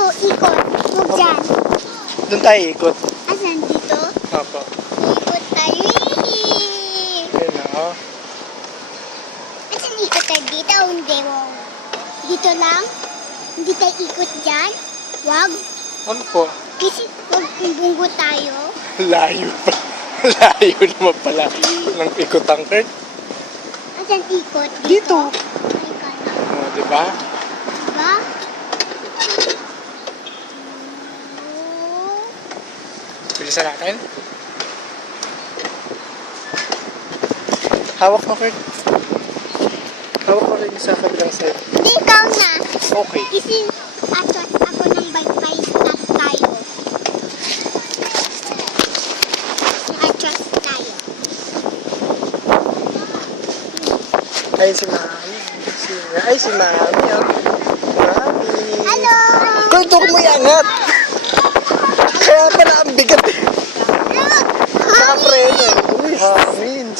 Dito, ikot. Huwag dyan. Doon tayo ikot. Asan dito? Opo. Ikot tayo. Ayun na, oh. Asan ikot tayo dito? Hindi mo. Dito lang? Hindi tayo ikot dyan? Wag. Ano po? Kasi wag kumbunggo tayo. Layo pa. Layo naman pala ng ikot ang Kurt. Asan ikot? Dito. Halika na. Oh, di ba? Diba? Bilisan natin. Hawak mo, Kurt. Hawak mo rin sa kabilang side. Hindi, ikaw na. Okay. Kasi atras ako ng bike na tayo. Atras tayo. Ayun si Mami. Ay, si Mami, oh. Mami. Hello! Kurt, huwag mo iangat. Kaya pala ang bigat eh. Look! Nakapreno eh. Uy, hangin.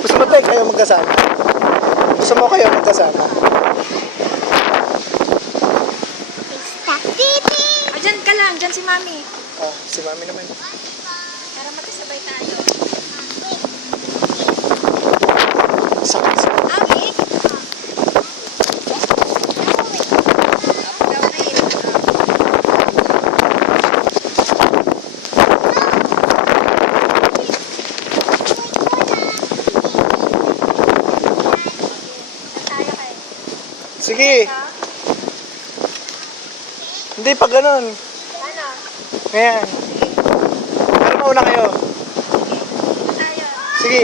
Gusto mo tayo kayo magkasama? Gusto mo kayo magkasama? Stop. Titi! Diyan ka lang, diyan si Mami. Oh, si Mami naman. Para magkasabay tayo. Sakit. Mami? Up, down na yun. Tayo kayo. Sige. Hindi pa ganun. Ano? Ayan. Pero mauna kayo. Tayo. Sige.